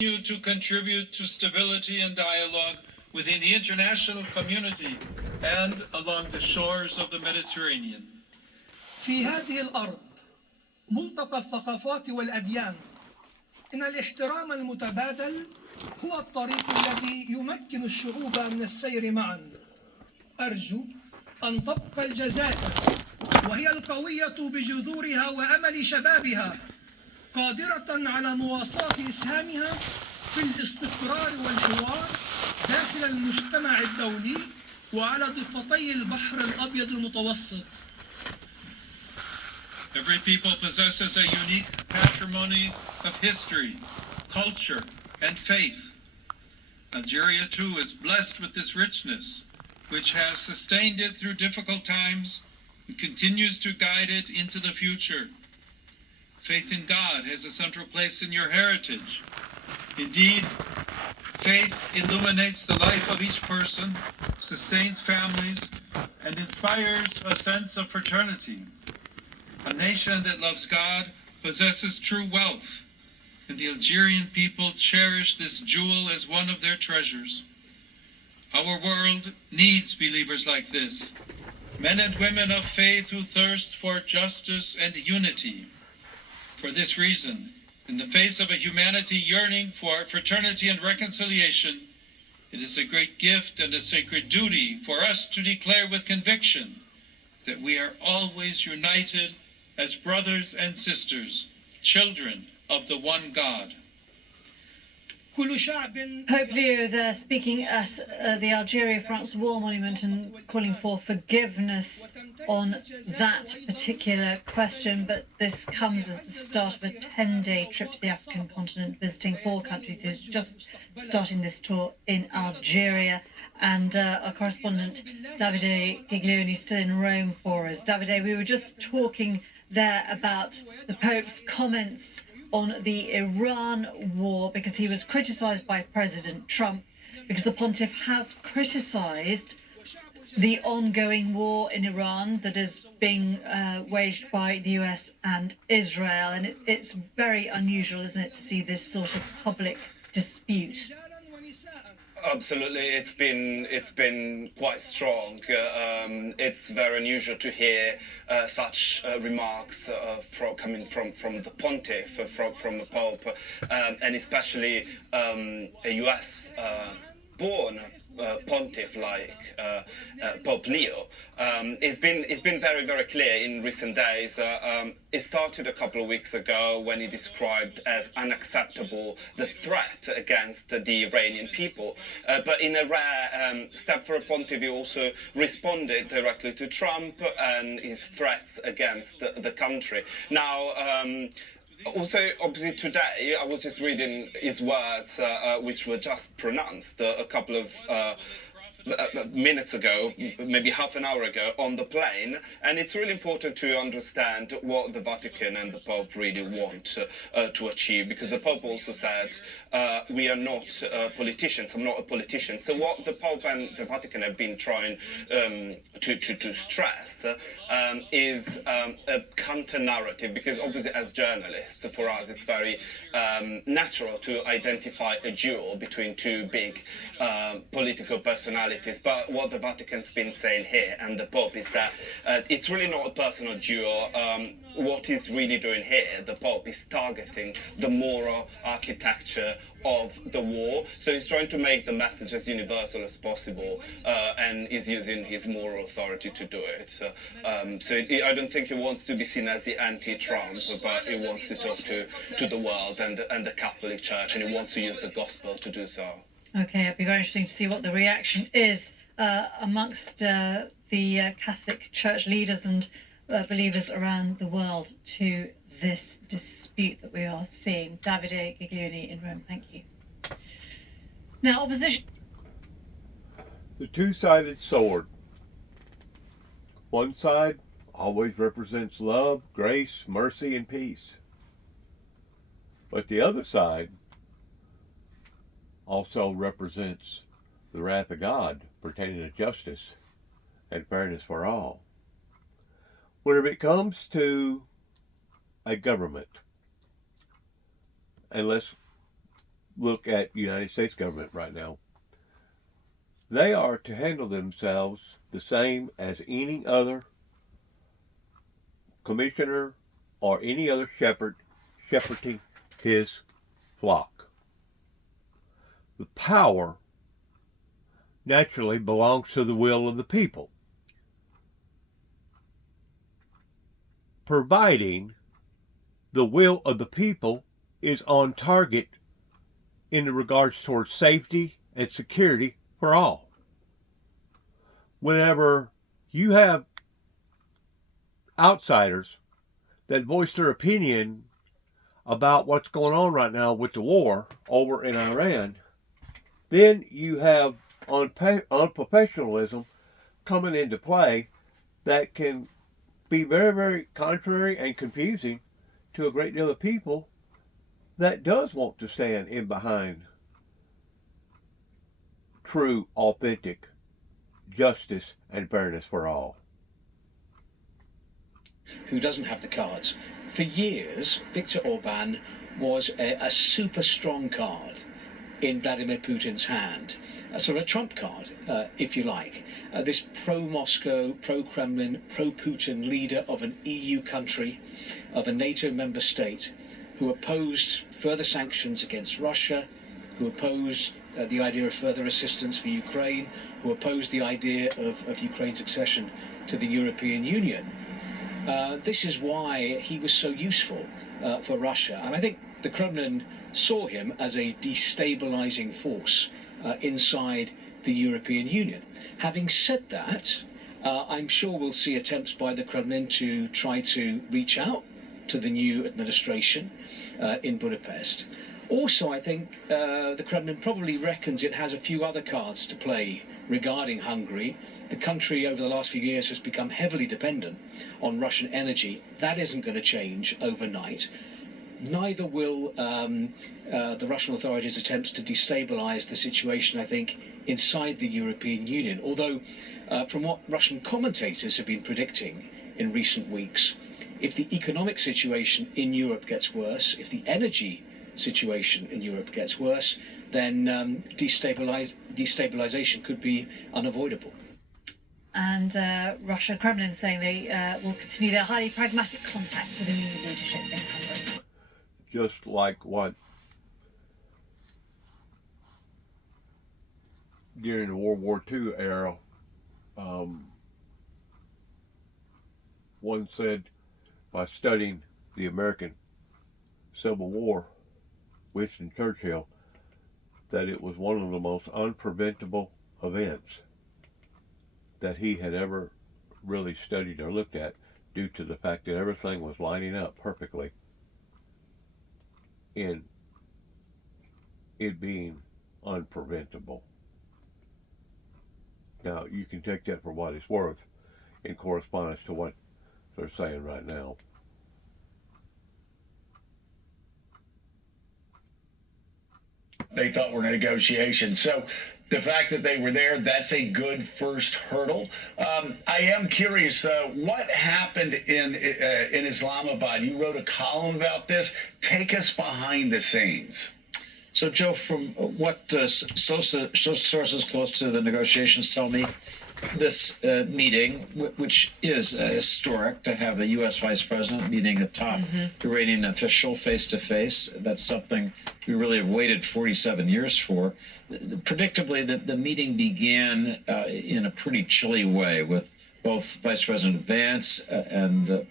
To contribute to stability and dialogue within the international community and along the shores of the Mediterranean. في هذه الأرض ملتقى الثقافات والأديان، إن الاحترام المتبادل هو الطريق الذي يمكن الشعوب من السير معا. أرجو أن تبقى الجزائر وهي القوية بجذورها وأمل شبابها قادرة على مواصلة إسهامها في الاستقرار والحوار داخل المجتمع الدولي وعلى ضفتي البحر الأبيض المتوسط. Every people possesses a unique patrimony of history, culture, and faith. Algeria, too, is blessed with this richness, which has sustained it through difficult times and continues to guide it into the future. Faith in God has a central place in your heritage. Indeed, faith illuminates the life of each person, sustains families, and inspires a sense of fraternity. A nation that loves God possesses true wealth, and the Algerian people cherish this jewel as one of their treasures. Our world needs believers like this, men and women of faith who thirst for justice and unity. For this reason, in the face of a humanity yearning for fraternity and reconciliation, it is a great gift and a sacred duty for us to declare with conviction that we are always united as brothers and sisters, children of the one God. Pope Leo there speaking at the Algeria-France War Monument and calling for forgiveness on that particular question, but this comes as the start of a 10-day trip to the African continent, visiting 4 countries. He's just starting this tour in Algeria, and our correspondent Davide Giglioni is still in Rome for us. Davide, we were just talking there about the Pope's comments on the Iran war, because he was criticised by President Trump, because the pontiff has criticised the ongoing war in Iran that is being waged by the US and Israel. And it's very unusual, isn't it, to see this sort of public dispute? Absolutely, it's been quite strong. It's very unusual to hear such remarks coming from the pontiff, from the Pope, and especially a US born pontiff like Pope Leo. It's been very, very clear in recent days. It started a couple of weeks ago when he described as unacceptable the threat against the Iranian people. But in a rare step for a pontiff, he also responded directly to Trump and his threats against the country. Now, also, obviously, today, I was just reading his words, which were just pronounced a couple of minutes ago, maybe half an hour ago, on the plane. And it's really important to understand what the Vatican and the Pope really want to achieve, because the Pope also said, we are not politicians, I'm not a politician. So what the Pope and the Vatican have been trying to stress is a counter-narrative, because obviously as journalists, for us, it's very natural to identify a duel between 2 big political personalities. But what the Vatican's been saying here, and the Pope, is that it's really not a personal duel. What he's really doing here, the Pope, is targeting the moral architecture of the war. So he's trying to make the message as universal as possible, and is using his moral authority to do it. So I don't think he wants to be seen as the anti-Trump, but he wants to talk to the world and the Catholic Church, and he wants to use the gospel to do so. Okay, it'll be very interesting to see what the reaction is amongst the Catholic Church leaders and believers around the world to this dispute that we are seeing. Davide Giglioni in Rome, thank you. Now, opposition. The two-sided sword. One side always represents love, grace, mercy, and peace. But the other side also represents the wrath of God pertaining to justice and fairness for all. When it comes to a government, and let's look at the United States government right now. They are to handle themselves the same as any other commissioner or any other shepherd shepherding his flock. The power naturally belongs to the will of the people, providing the will of the people is on target in regards towards safety and security for all. Whenever you have outsiders that voice their opinion about what's going on right now with the war over in Iran, then you have unprofessionalism coming into play that can be very, very contrary and confusing to a great deal of people that does want to stand in behind true, authentic justice and fairness for all. Who doesn't have the cards. For years, Viktor Orban was a super strong card in Vladimir Putin's hand, a sort of a trump card, if you like. This pro-Moscow, pro-Kremlin, pro-Putin leader of an EU country, of a NATO member state, who opposed further sanctions against Russia, who opposed the idea of further assistance for Ukraine, who opposed the idea of Ukraine's accession to the European Union. This is why he was so useful for Russia. And I think the Kremlin saw him as a destabilizing force inside the European Union. Having said that, I'm sure we'll see attempts by the Kremlin to try to reach out to the new administration in Budapest. Also, I think the Kremlin probably reckons it has a few other cards to play regarding Hungary. The country over the last few years has become heavily dependent on Russian energy. That isn't going to change overnight. Neither will the Russian authorities' attempts to destabilize the situation, I think, inside the European Union. Although, from what Russian commentators have been predicting in recent weeks, if the economic situation in Europe gets worse, if the energy situation in Europe gets worse, then destabilization could be unavoidable. And Russia, Kremlin saying they will continue their highly pragmatic contacts with the new leadership in Hungary. Just like what during the World War II era, one said by studying the American Civil War, Winston Churchill, that it was one of the most unpreventable events that he had ever really studied or looked at, due to the fact that everything was lining up perfectly in it being unpreventable. Now, you can take that for what it's worth in correspondence to what they're saying right now. They thought were negotiations. So the fact that they were there, that's a good first hurdle. I am curious, what happened in Islamabad? You wrote a column about this. Take us behind the scenes. So, Joe, from what sources close to the negotiations tell me, this meeting, which is historic to have a U.S. vice president meeting a top Iranian official face-to-face, that's something we really have waited 47 years for. Predictably, the meeting began in a pretty chilly way, with both Vice President Vance and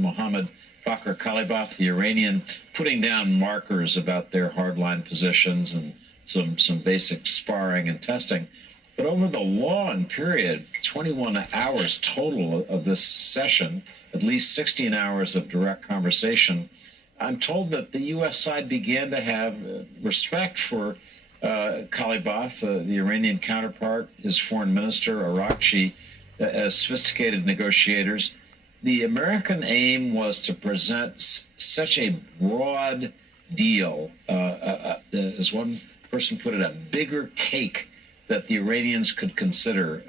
Mohammad Bakr Kalibaf, the Iranian, putting down markers about their hardline positions and some basic sparring and testing. But over the long period, 21 hours total of this session, at least 16 hours of direct conversation, I'm told that the U.S. side began to have respect for Kalibaf, the Iranian counterpart, his foreign minister, Arakchi, as sophisticated negotiators. The American aim was to present such a broad deal, as one person put it, a bigger cake that the Iranians could consider,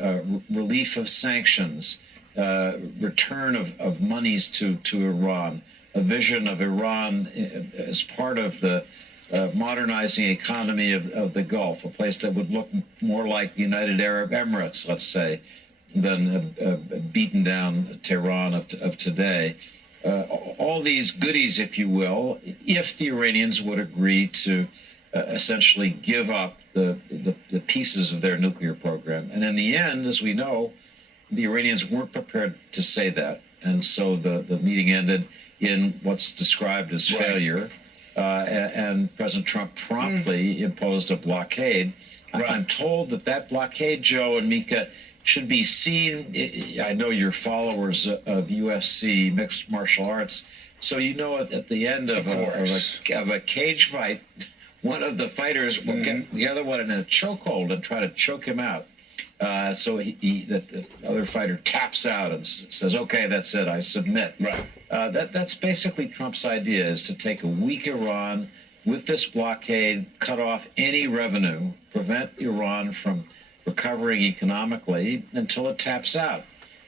relief of sanctions, return of monies to Iran, a vision of Iran as part of the modernizing economy of the Gulf, a place that would look more like the United Arab Emirates, let's say, than a beaten down Tehran of today. All these goodies, if you will, if the Iranians would agree to essentially give up the pieces of their nuclear program. And in the end, as we know, the Iranians weren't prepared to say that. And so the meeting ended in what's described as failure. And President Trump promptly imposed a blockade. I'm told that blockade, Joe and Mika, should be seen. I know you're followers of UFC, mixed martial arts, so you know at the end of a cage fight, one of the fighters will get the other one in a chokehold and try to choke him out. So the other fighter taps out and says, "Okay, that's it. I submit." Right. That's basically Trump's idea: is to take a weak Iran with this blockade, cut off any revenue, prevent Iran from recovering economically until it taps out,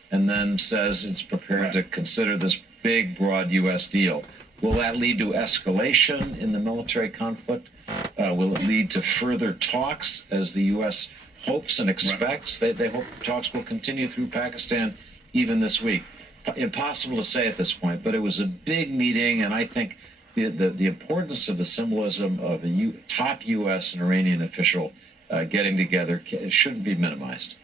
and then says it's prepared to consider this big, broad U.S. deal. Will that lead to escalation in the military conflict? Will it lead to further talks, as the U.S. hopes and expects? They hope talks will continue through Pakistan even this week. Impossible to say at this point, but it was a big meeting, and I think the importance of the symbolism of a top U.S. and Iranian official getting together shouldn't be minimized.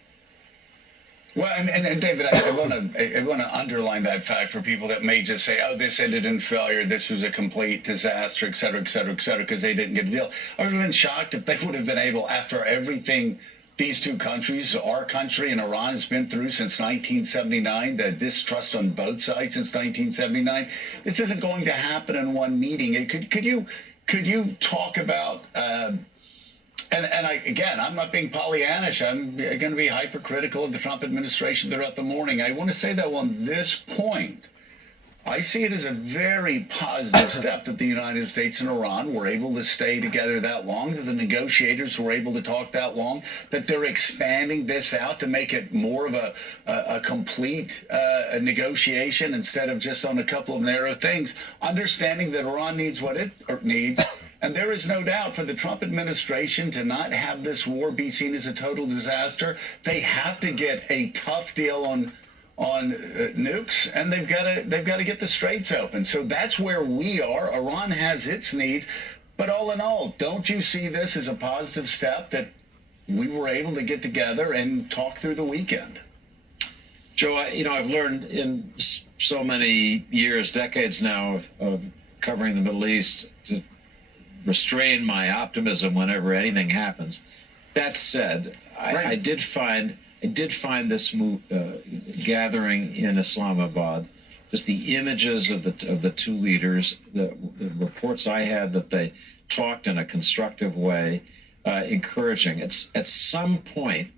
Well, and David, I want to underline that fact for people that may just say, "Oh, this ended in failure. This was a complete disaster, et cetera, et cetera, et cetera," because they didn't get a deal. I would have been shocked if they would have been able, after everything these two countries, our country and Iran, has been through since 1979, the distrust on both sides since 1979. This isn't going to happen in one meeting. Could you talk about? I'm not being Pollyannish. I'm going to be hypercritical of the Trump administration throughout the morning. I want to say that on this point, I see it as a very positive step that the United States and Iran were able to stay together that long, that the negotiators were able to talk that long, that they're expanding this out to make it more of a complete negotiation instead of just on a couple of narrow things, understanding that Iran needs what it needs. And there is no doubt for the Trump administration to not have this war be seen as a total disaster. They have to get a tough deal on nukes, and they've got to get the straits open. So that's where we are. Iran has its needs, but all in all, don't you see this as a positive step that we were able to get together and talk through the weekend? Joe, I've learned in so many years, decades now of covering the Middle East to restrain my optimism whenever anything happens. That said, I did find this gathering in Islamabad, just the images of the two leaders, the reports I had that they talked in a constructive way, encouraging. At some point,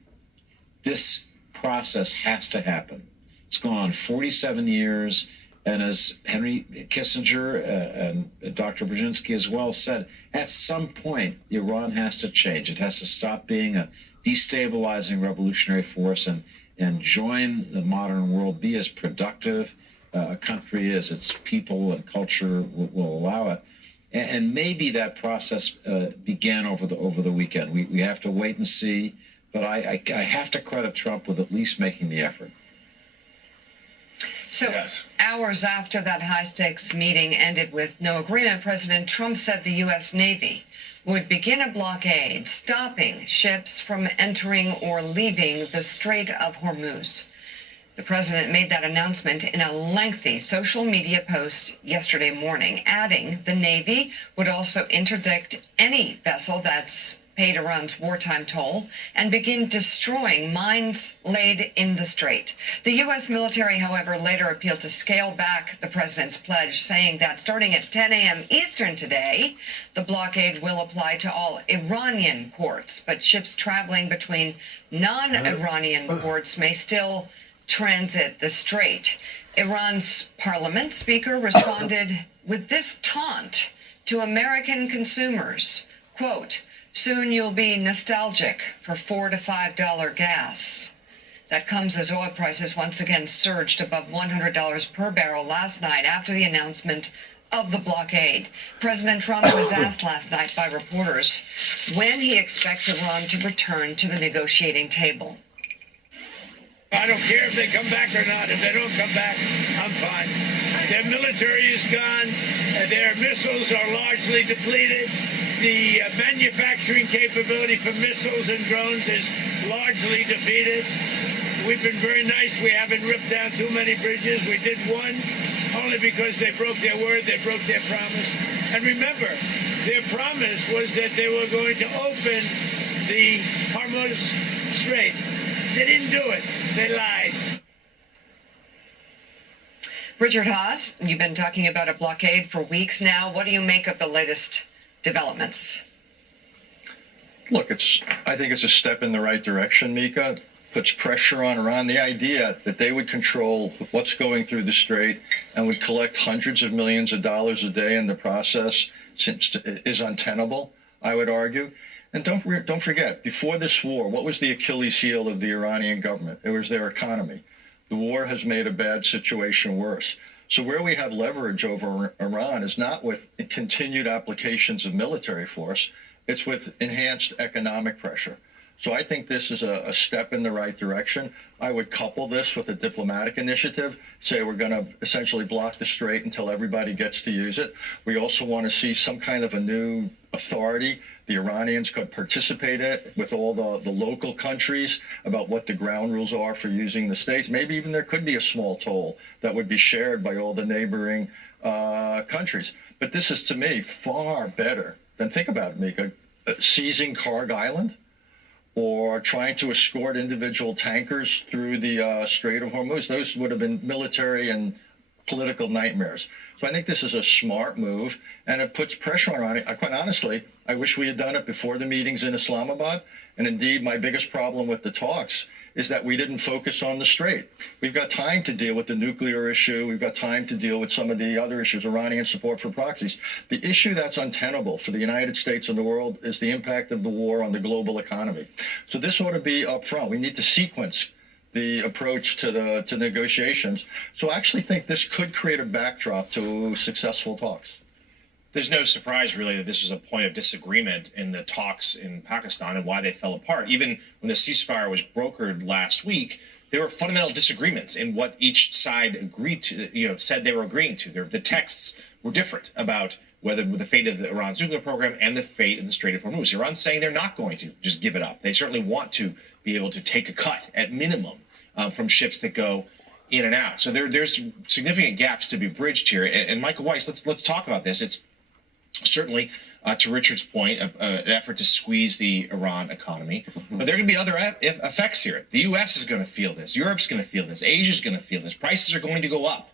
this process has to happen. It's gone on 47 years. And as Henry Kissinger and Dr. Brzezinski as well said, at some point, Iran has to change. It has to stop being a destabilizing revolutionary force and join the modern world, be as productive a country as its people and culture will allow it. And maybe that process began over the weekend. We have to wait and see, but I have to credit Trump with at least making the effort. So hours after that high-stakes meeting ended with no agreement, President Trump said the U.S. Navy would begin a blockade, stopping ships from entering or leaving the Strait of Hormuz. The president made that announcement in a lengthy social media post yesterday morning, adding the Navy would also interdict any vessel that's paid Iran's wartime toll and begin destroying mines laid in the strait. The U.S. military, however, later appealed to scale back the president's pledge, saying that starting at 10 a.m. Eastern today, the blockade will apply to all Iranian ports, but ships traveling between non-Iranian ports may still transit the strait. Iran's parliament speaker responded with this taunt to American consumers, quote, "Soon you'll be nostalgic for $4 to $5 gas." That comes as oil prices once again surged above $100 per barrel last night after the announcement of the blockade. President Trump was asked last night by reporters when he expects Iran to return to the negotiating table. I don't care if they come back or not. If they don't come back, I'm fine. Their military is gone. Their missiles are largely depleted. The manufacturing capability for missiles and drones is largely defeated. We've been very nice. We haven't ripped down too many bridges. We did one only because they broke their word. They broke their promise. And remember, their promise was that they were going to open the Hormuz Strait. They didn't do it. They lied. Richard Haass, you've been talking about a blockade for weeks now. What do you make of the latest developments? Look, I think it's a step in the right direction, Mika. Puts pressure on Iran. The idea that they would control what's going through the strait and would collect hundreds of millions of dollars a day in the process is untenable, I would argue. And don't forget, before this war, what was the Achilles heel of the Iranian government? It was their economy. The war has made a bad situation worse. So where we have leverage over Iran is not with continued applications of military force, it's with enhanced economic pressure. So I think this is a step in the right direction. I would couple this with a diplomatic initiative, say we're going to essentially block the strait until everybody gets to use it. We also want to see some kind of a new authority. The Iranians could participate in it with all the local countries about what the ground rules are for using the states. Maybe even there could be a small toll that would be shared by all the neighboring countries. But this is, to me, far better than, think about it, Mika, seizing Karg Island, or trying to escort individual tankers through the Strait of Hormuz. Those would have been military and political nightmares. So I think this is a smart move, and it puts pressure on Iran. Quite honestly, I wish we had done it before the meetings in Islamabad. And indeed, my biggest problem with the talks is that we didn't focus on the strait. We've got time to deal with the nuclear issue. We've got time to deal with some of the other issues, Iranian support for proxies. The issue that's untenable for the United States and the world is the impact of the war on the global economy. So this ought to be up front. We need to sequence the approach to negotiations. So I actually think this could create a backdrop to successful talks. There's no surprise, really, that this was a point of disagreement in the talks in Pakistan and why they fell apart. Even when the ceasefire was brokered last week, there were fundamental disagreements in what each side agreed to, said they were agreeing to. The texts were different about whether the fate of the Iran's nuclear program and the fate of the Strait of Hormuz. Iran's saying they're not going to just give it up. They certainly want to be able to take a cut, at minimum, from ships that go in and out. So there's significant gaps to be bridged here. And Michael Weiss, let's talk about this. It's certainly, to Richard's point, an effort to squeeze the Iran economy. But there are going to be other effects here. The U.S. is going to feel this. Europe's going to feel this. Asia's going to feel this. Prices are going to go up.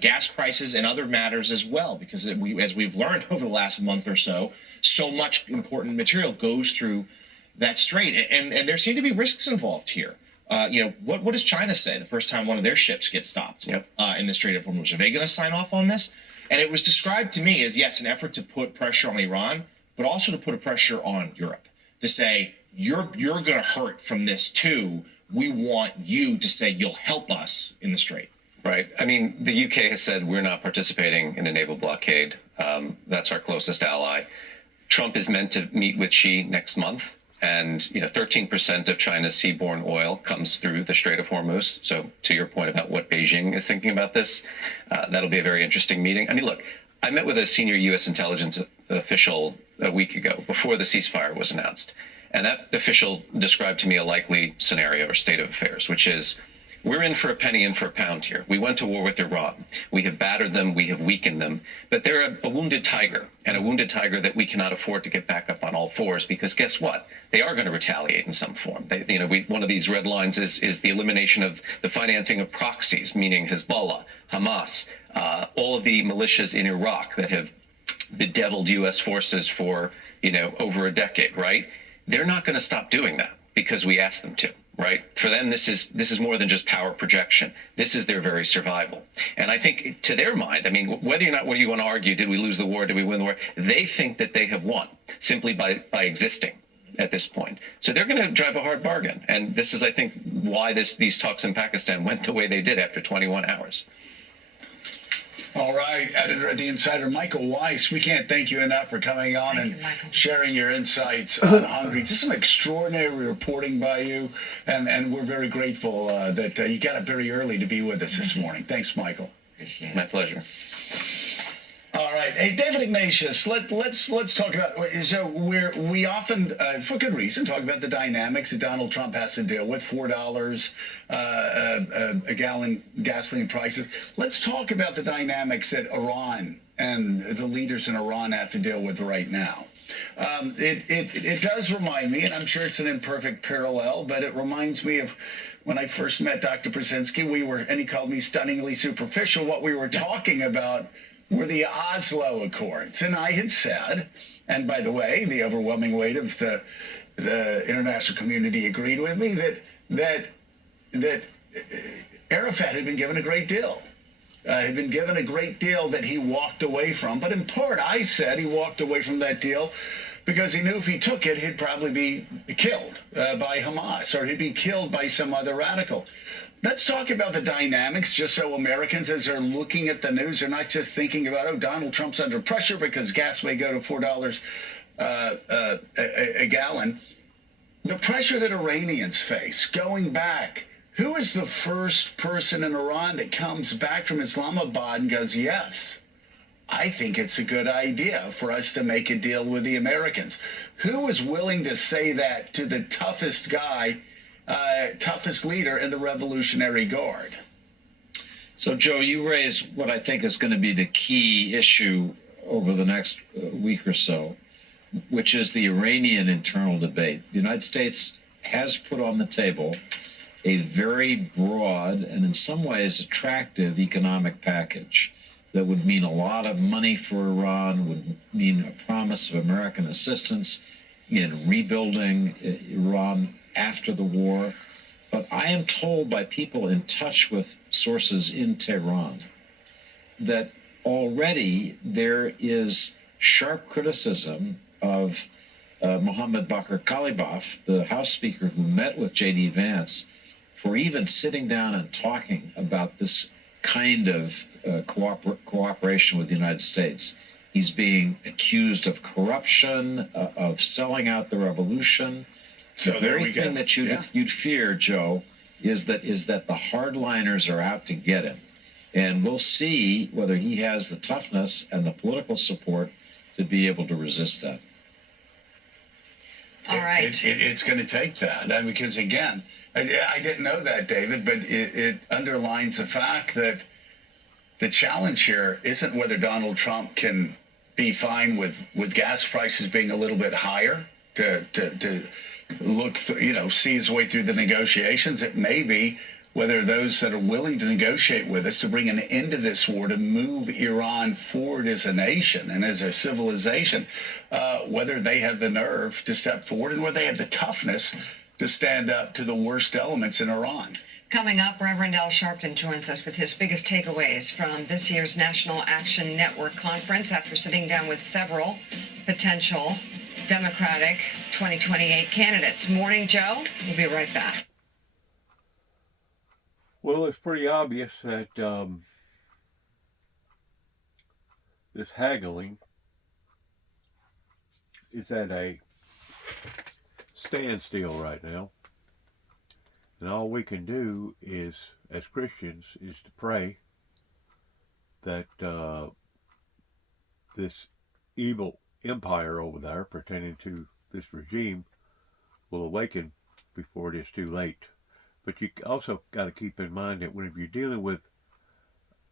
Gas prices and other matters as well, because as we've learned over the last month or so, so much important material goes through that strait. And there seem to be risks involved here. What does China say the first time one of their ships gets stopped in the Strait of Hormuz? Are they going to sign off on this? And it was described to me as, yes, an effort to put pressure on Iran, but also to put a pressure on Europe, to say, you're going to hurt from this too. We want you to say you'll help us in the strait. Right. I mean, the UK has said we're not participating in a naval blockade. That's our closest ally. Trump is meant to meet with Xi next month. And, 13% of China's seaborne oil comes through the Strait of Hormuz. So to your point about what Beijing is thinking about this, that'll be a very interesting meeting. I mean, look, I met with a senior U.S. intelligence official a week ago before the ceasefire was announced. And that official described to me a likely scenario or state of affairs, which is, we're in for a penny, in for a pound here. We went to war with Iran. We have battered them. We have weakened them. But they're a wounded tiger, and a wounded tiger that we cannot afford to get back up on all fours, because guess what? They are going to retaliate in some form. One of these red lines is the elimination of the financing of proxies, meaning Hezbollah, Hamas, all of the militias in Iraq that have bedeviled U.S. forces for, over a decade, right? They're not going to stop doing that because we asked them to. Right? For them, this is more than just power projection. This is their very survival. And I think to their mind, I mean, whether or not you want to argue, did we lose the war, did we win the war? They think that they have won simply by existing at this point. So they're going to drive a hard bargain. And this is, I think, why these talks in Pakistan went the way they did after 21 hours. All right, editor at The Insider, Michael Weiss. We can't thank you enough for coming on and sharing your insights on Hungary. Just some extraordinary reporting by you, and we're very grateful that you got up very early to be with us this morning. Thanks, Michael. Appreciate it. My pleasure. All right, hey David Ignatius, let's talk about. So we often, for good reason, talk about the dynamics that Donald Trump has to deal with. $4 a gallon gasoline prices. Let's talk about the dynamics that Iran and the leaders in Iran have to deal with right now. It does remind me, and I'm sure it's an imperfect parallel, but it reminds me of when I first met Dr. Brzezinski. And he called me stunningly superficial. What we were talking about were the Oslo Accords. And I had said, and by the way, the overwhelming weight of the international community agreed with me, that Arafat had been given a great deal. Had been given a great deal that he walked away from. But in part, I said he walked away from that deal because he knew if he took it, he'd probably be killed by Hamas, or he'd be killed by some other radical. Let's talk about the dynamics, just so Americans, as they're looking at the news, are not just thinking about, oh, Donald Trump's under pressure because gas may go to $4 a gallon. The pressure that Iranians face, going back, who is the first person in Iran that comes back from Islamabad and goes, yes, I think it's a good idea for us to make a deal with the Americans? Who was willing to say that to the toughest guy, toughest leader in the Revolutionary Guard? So, Joe, you raised what I think is going to be the key issue over the next week or so, which is the Iranian internal debate. The United States has put on the table a very broad and in some ways attractive economic package that would mean a lot of money for Iran, would mean a promise of American assistance in rebuilding Iran after the war. But I am told by people in touch with sources in Tehran that already there is sharp criticism of Mohammad Bakr Kalibaf, the House Speaker who met with J.D. Vance, for even sitting down and talking about this kind of cooperation with the United States. He's being accused of corruption, of selling out the revolution. So the there very we go. thing that you'd fear, Joe, is that the hardliners are out to get him. And we'll see whether he has the toughness and the political support to be able to resist that. All right. It's going to take that. Because, again, I didn't know that, David, but it underlines the fact that the challenge here isn't whether Donald Trump can be fine with gas prices being a little bit higher to look, see his way through the negotiations. It may be whether those that are willing to negotiate with us to bring an end to this war, to move Iran forward as a nation and as a civilization, whether they have the nerve to step forward and whether they have the toughness to stand up to the worst elements in Iran. Coming up, Reverend Al Sharpton joins us with his biggest takeaways from this year's National Action Network conference after sitting down with several potential Democratic 2028 candidates. Morning, Joe. We'll be right back. Well, it's pretty obvious that this haggling is at a standstill right now. And all we can do is, as Christians, is to pray that this evil empire over there pertaining to this regime will awaken before it is too late. But you also got to keep in mind that whenever you're dealing with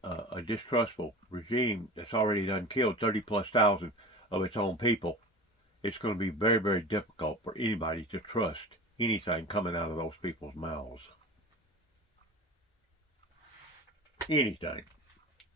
a distrustful regime that's already done killed 30,000+ of its own people, it's going to be very, very difficult for anybody to trust anything coming out of those people's mouths. Anything.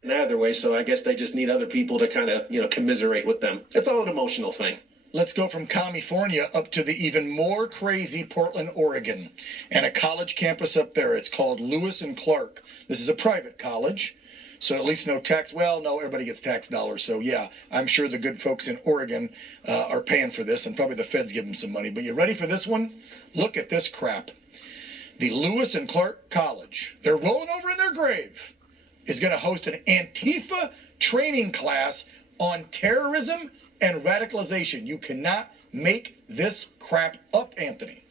In either way, so I guess they just need other people to kind of, commiserate with them. It's all an emotional thing. Let's go from California up to the even more crazy Portland, Oregon, and a college campus up there. It's called Lewis and Clark. This is a private college, so at least no tax. Well, no, everybody gets tax dollars. So yeah, I'm sure the good folks in Oregon are paying for this, and probably the feds give them some money. But you ready for this one? Look at this crap. The Lewis and Clark College. They're rolling over in their grave. is going to host an Antifa training class on terrorism and radicalization. You cannot make this crap up, Anthony.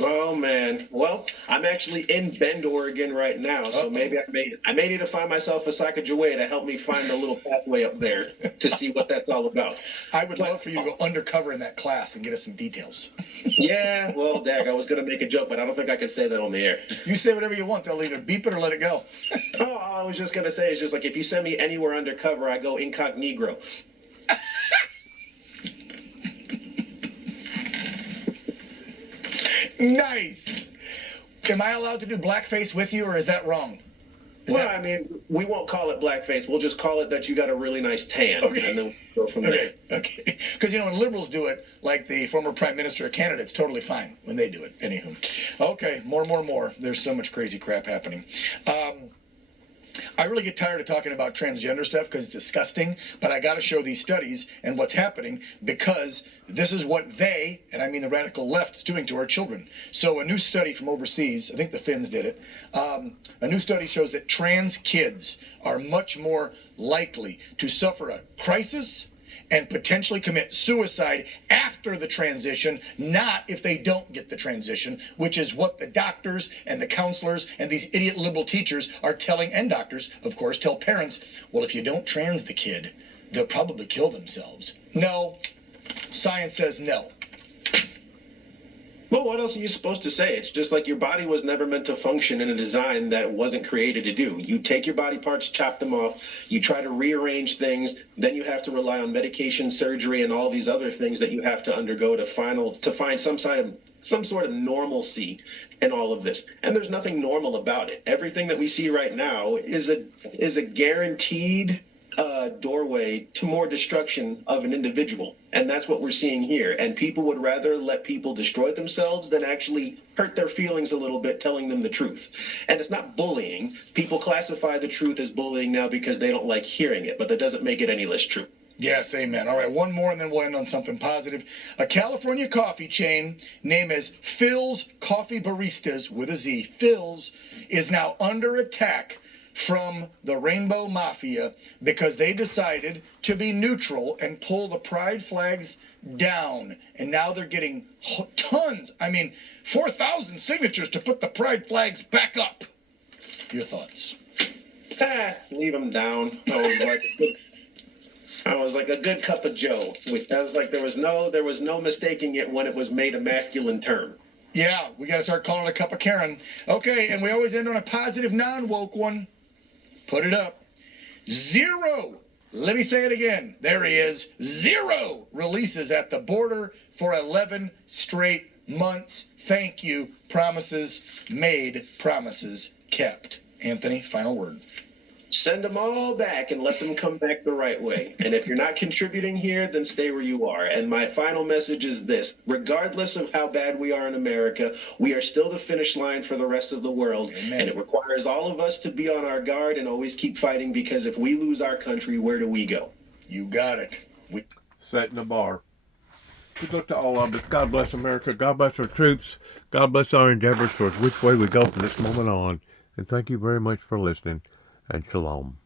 Oh man. Well, I'm actually in Bend, Oregon right now, so maybe I may need to find myself a Sacagawea to help me find a little pathway up there to see what that's all about. I would love for you to go undercover in that class and get us some details. Yeah, well, Dag, I was gonna make a joke, but I don't think I can say that on the air. You say whatever you want. They'll either beep it or let it go. Oh, I was just gonna say, it's just like if you send me anywhere undercover, I go incognito. Nice. Am I allowed to do blackface with you, or is that wrong? I mean, we won't call it blackface. We'll just call it that you got a really nice tan, and then we'll go from there. Okay. Because, you know, when liberals do it, like the former Prime Minister of Canada, it's totally fine when they do it. Anywho. Okay, more. There's so much crazy crap happening. I really get tired of talking about transgender stuff because it's disgusting, but I got to show these studies and what's happening because this is what they, and I mean the radical left, is doing to our children. So a new study from overseas, I think the Finns did it, a new study shows that trans kids are much more likely to suffer a crisis and potentially commit suicide after the transition, not if they don't get the transition, which is what the doctors and the counselors and these idiot liberal teachers are telling, and doctors, of course, tell parents, well, if you don't trans the kid, they'll probably kill themselves. No, science says no. Well, what else are you supposed to say? It's just like your body was never meant to function in a design that it wasn't created to do. You take your body parts, chop them off, you try to rearrange things, then you have to rely on medication, surgery, and all these other things that you have to undergo to find some sort of normalcy in all of this. And there's nothing normal about it. Everything that we see right now is a guaranteed doorway to more destruction of an individual. And that's what we're seeing here. And people would rather let people destroy themselves than actually hurt their feelings a little bit, telling them the truth. And it's not bullying. People classify the truth as bullying now because they don't like hearing it, but that doesn't make it any less true. Yes, amen. All right, one more and then we'll end on something positive. A California coffee chain named as Phil's Coffee Baristas, with a Z, Phil's, is now under attack from the Rainbow Mafia because they decided to be neutral and pull the pride flags down. And now they're getting tons, 4,000 signatures to put the pride flags back up. Your thoughts? Leave them down. I was like a good cup of Joe. I was like, there was no mistaking it when it was made a masculine term. Yeah, we got to start calling it a cup of Karen. Okay, and we always end on a positive, non-woke one. Put it up. 0. Let me say it again. There he is. 0 releases at the border for 11 straight months. Thank you. Promises made, promises kept. Anthony, final word. Send them all back and let them come back the right way. And if you're not contributing here, then stay where you are. And my final message is this. Regardless of how bad we are in America, we are still the finish line for the rest of the world. Amen. And it requires all of us to be on our guard and always keep fighting, because if we lose our country, where do we go? You got it. Setting the bar. Good luck to all of us. God bless America. God bless our troops. God bless our endeavors towards which way we go from this moment on. And thank you very much for listening. And shalom.